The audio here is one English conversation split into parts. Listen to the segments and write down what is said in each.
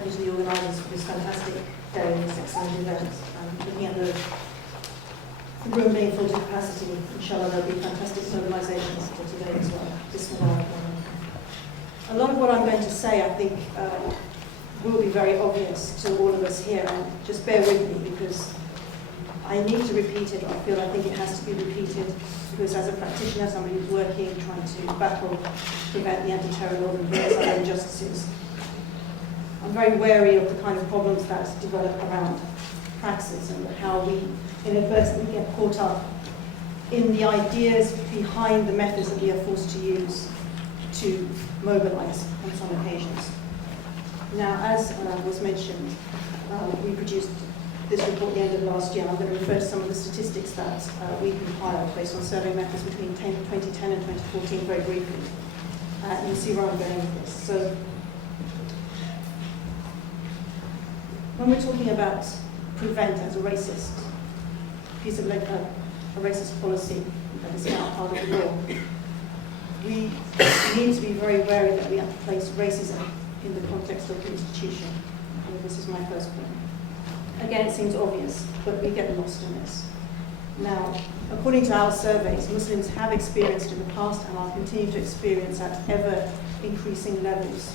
thank you to the organisers for this fantastic day, this excellent event. Looking at the room being full to capacity, inshallah there'll be fantastic mobilisations for today as well. Bismillah. A lot of what I'm going to say, I think, will be very obvious to all of us here, and just bear with me because I need to repeat it. I think it has to be repeated because as a practitioner, somebody who's working, trying to battle, prevent the anti-terror law and various other injustices, I'm very wary of the kind of problems that develop around praxis and how we inadvertently get caught up in the ideas behind the methods that we are forced to use to mobilize on some occasions. Now, as was mentioned, we produced this report at the end of last year. I'm going to refer to some of the statistics that we compiled based on survey methods between 2010 and 2014 very briefly. You'll see where I'm going with this. So, when we're talking about prevent as a racist piece of a racist policy that is now part of the law, we need to be very wary that we have to place racism in the context of the institution. And this is my first point. Again, it seems obvious, but we get lost in this. Now, according to our surveys, Muslims have experienced in the past and are continuing to experience at ever increasing levels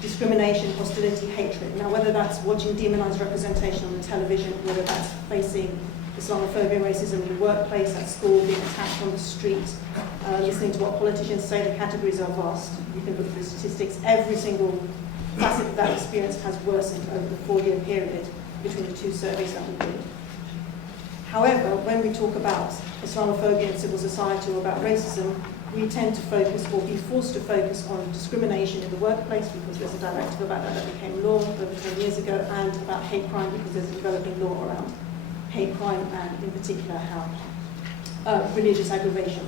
discrimination, hostility, hatred. Now, whether that's watching demonized representation on the television, whether that's facing Islamophobia, racism in the workplace, at school, being attacked on the street, listening to what politicians say, the categories are vast. You can look at the statistics. Every single facet of that experience has worsened over the 4-year period between the two surveys that we did. However, when we talk about Islamophobia in civil society or about racism, we tend to focus or be forced to focus on discrimination in the workplace because there's a directive about that became law over 10 years ago, and about hate crime because there's a developing law around hate crime and in particular how religious aggravation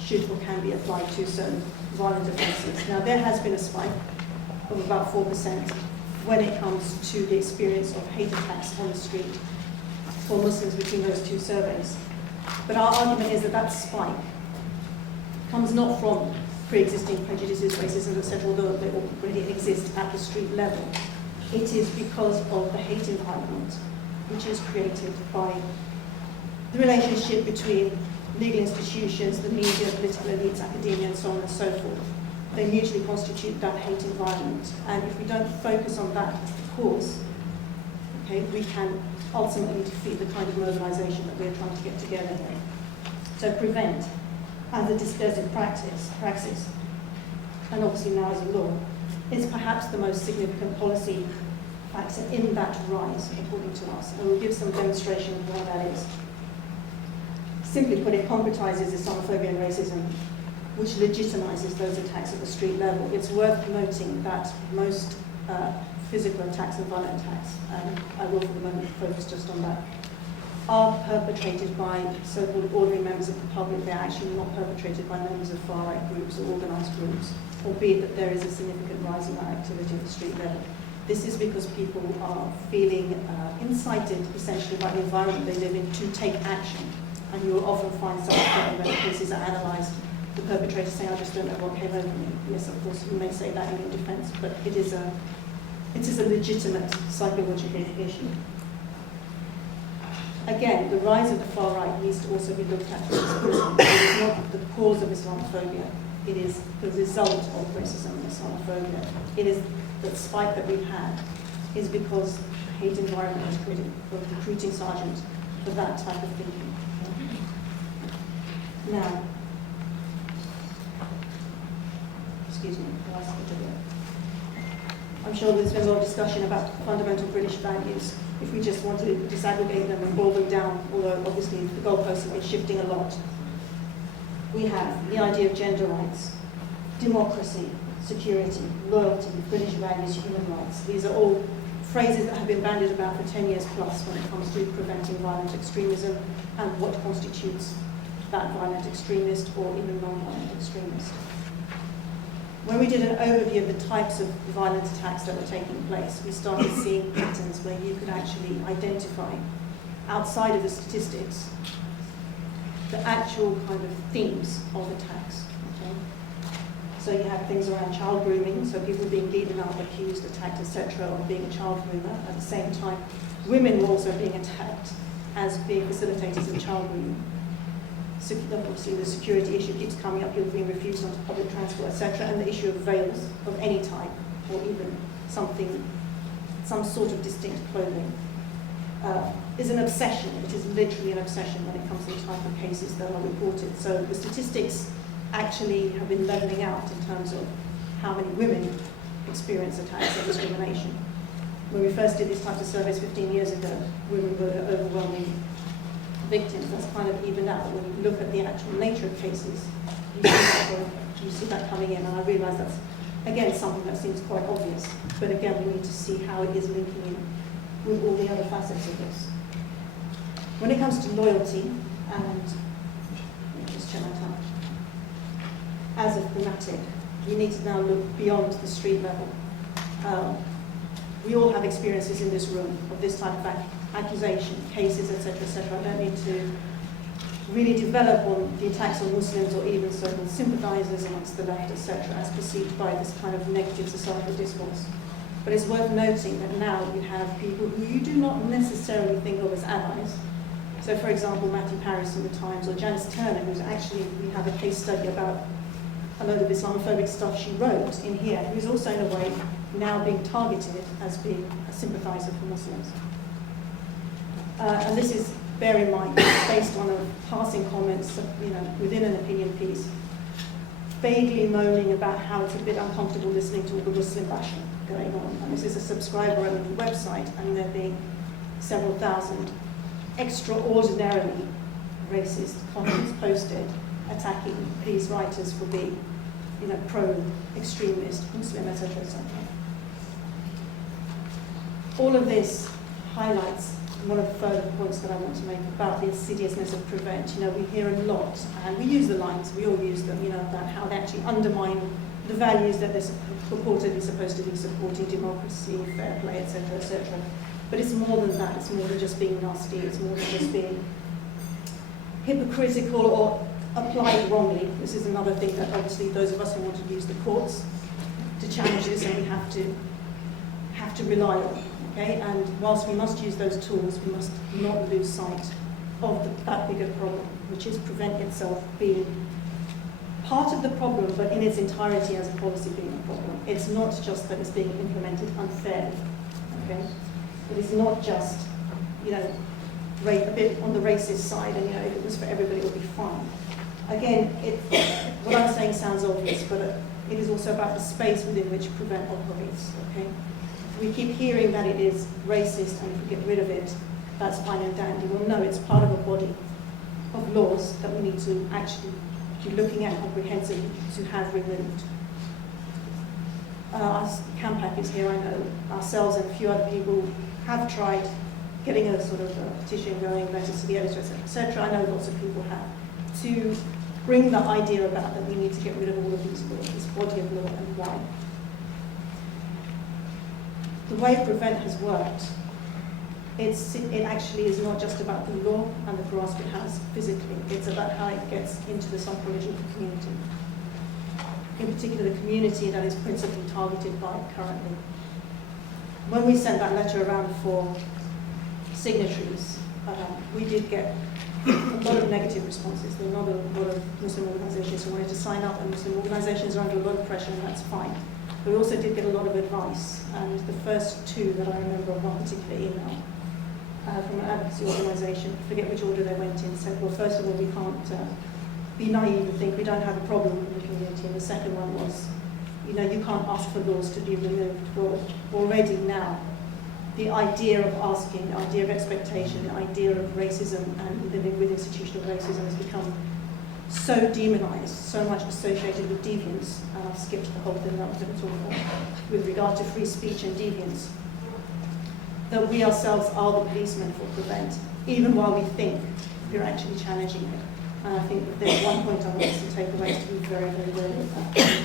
should or can be applied to certain violent offences. Now there has been a spike of about 4% when it comes to the experience of hate attacks on the street for Muslims between those two surveys. But our argument is that that spike comes not from pre-existing prejudices, racism, etc., although they already exist at the street level. It is because of the hate environment which is created by the relationship between legal institutions, the media, political elites, academia, and so on and so forth. They mutually constitute that hate environment. And if we don't focus on that cause, okay, we can ultimately defeat the kind of mobilization that we're trying to get together here. So prevent as a discursive praxis, and obviously now as a law, is perhaps the most significant policy factor in that rise, according to us. And we'll give some demonstration of why that is. Simply put, it concretizes Islamophobia and racism, which legitimizes those attacks at the street level. It's worth noting that most physical attacks and violent attacks, and I will for the moment focus just on that, are perpetrated by so-called ordinary members of the public. They're actually not perpetrated by members of far-right groups or organised groups, albeit that there is a significant rise in that activity at the street level. This is because people are feeling incited, essentially, by the environment they live in to take action. And you will often find subsequently when cases are analysed, the perpetrator saying, I just don't know what came over me. Yes, of course, you may say that in your defence, but it is a legitimate psychological issue. Again, the rise of the far right needs to also be looked at from this prism. It is not the cause of Islamophobia, it is the result of racism and Islamophobia. It is the spike that we've had is because the hate environment has created a recruiting sergeant for that type of thinking. Now, excuse me, I'm sure there's been a lot of discussion about fundamental British values. If we just want to disaggregate them and boil them down, although obviously the goalposts have been shifting a lot, we have the idea of gender rights, democracy, security, loyalty, British values, human rights. These are all phrases that have been bandied about for 10 years plus when it comes to preventing violent extremism and what constitutes that violent extremist or even non-violent extremist. When we did an overview of the types of violent attacks that were taking place, we started seeing patterns where you could actually identify, outside of the statistics, the actual kind of themes of attacks. Okay? So you have things around child grooming, so people being beaten up, accused, attacked, etc. of being a child groomer. At the same time, women were also being attacked as being facilitators of child grooming. So obviously the security issue keeps coming up, people being refused onto public transport, etc. And the issue of veils of any type, or even some sort of distinct clothing, is an obsession. It is literally an obsession when it comes to the type of cases that are reported. So the statistics actually have been leveling out in terms of how many women experience attacks and discrimination. When we first did these types of surveys 15 years ago, women were the overwhelming victims. That's kind of evened out. But when you look at the actual nature of cases, you see that coming in, and I realise that's, again, something that seems quite obvious. But again, we need to see how it is linking in with all the other facets of this. When it comes to loyalty, and let me just check my time, as a thematic, we need to now look beyond the street level. We all have experiences in this room of this type of accusation, cases, etc., etc. I don't need to really develop on the attacks on Muslims or even certain sympathisers amongst the left, etc., as perceived by this kind of negative societal discourse. But it's worth noting that now you have people who you do not necessarily think of as allies. So, for example, Matthew Paris in the Times, or Janice Turner, who's actually, we have a case study about a load of Islamophobic stuff she wrote in here, who's also in a way now being targeted as being a sympathiser for Muslims. And this is, bear in mind, based on a passing comments, within an opinion piece, vaguely moaning about how it's a bit uncomfortable listening to all the Muslim bashing going on. And this is a subscriber-only website, and there being several thousand extraordinarily racist comments posted attacking these writers for being, pro-extremist, Muslim, etc., etc. All of this highlights one of the further points that I want to make about the insidiousness of prevent. We hear a lot, and we use the lines, we all use them, about how they actually undermine the values that they're purportedly supposed to be supporting, democracy, fair play, etc., etc. But it's more than that. It's more than just being nasty. It's more than just being hypocritical or applied wrongly. This is another thing that obviously those of us who want to use the courts to challenge this, and we have to rely on. Okay? And whilst we must use those tools, we must not lose sight of that bigger problem, which is prevent itself being part of the problem, but in its entirety as a policy being a problem. It's not just that it's being implemented unfairly. Okay? It is not just, a bit on the racist side, and if it was for everybody, it would be fine. Again, what I'm saying sounds obvious, but it is also about the space within which prevent operates. Okay? If we keep hearing that it is racist, and if we get rid of it, that's fine and dandy. Well, no, it's part of a body of laws that we need to actually be looking at comprehensively to have removed. Campac is here, I know. Ourselves and a few other people have tried getting a sort of a petition going, letters to the editor, etc. I know lots of people have, to bring the idea about that we need to get rid of all of these laws, this body of law, and why. The way prevent has worked, it actually is not just about the law and the grasp it has physically, it's about how it gets into the psychology of the community. In particular, the community that is principally targeted by it currently. When we sent that letter around for signatories, we did get a lot of negative responses. There were not a lot of Muslim organisations who wanted to sign up, and Muslim organisations are under a lot of pressure, and that's fine. But we also did get a lot of advice, and the first two that I remember of one particular email from an advocacy organisation, I forget which order they went in, said, well, first of all, we can't be naive and think we don't have a problem in the community, and the second one was, you can't ask for laws to be removed. Well, already now, the idea of asking, the idea of expectation, the idea of racism and living with institutional racism has become so demonised, so much associated with deviance, and I've skipped the whole thing that I was going to talk about, with regard to free speech and deviance, that we ourselves are the policemen for prevent, even while we think we're actually challenging it. And I think that there's one point I want us to take away is to be very, very wary of that.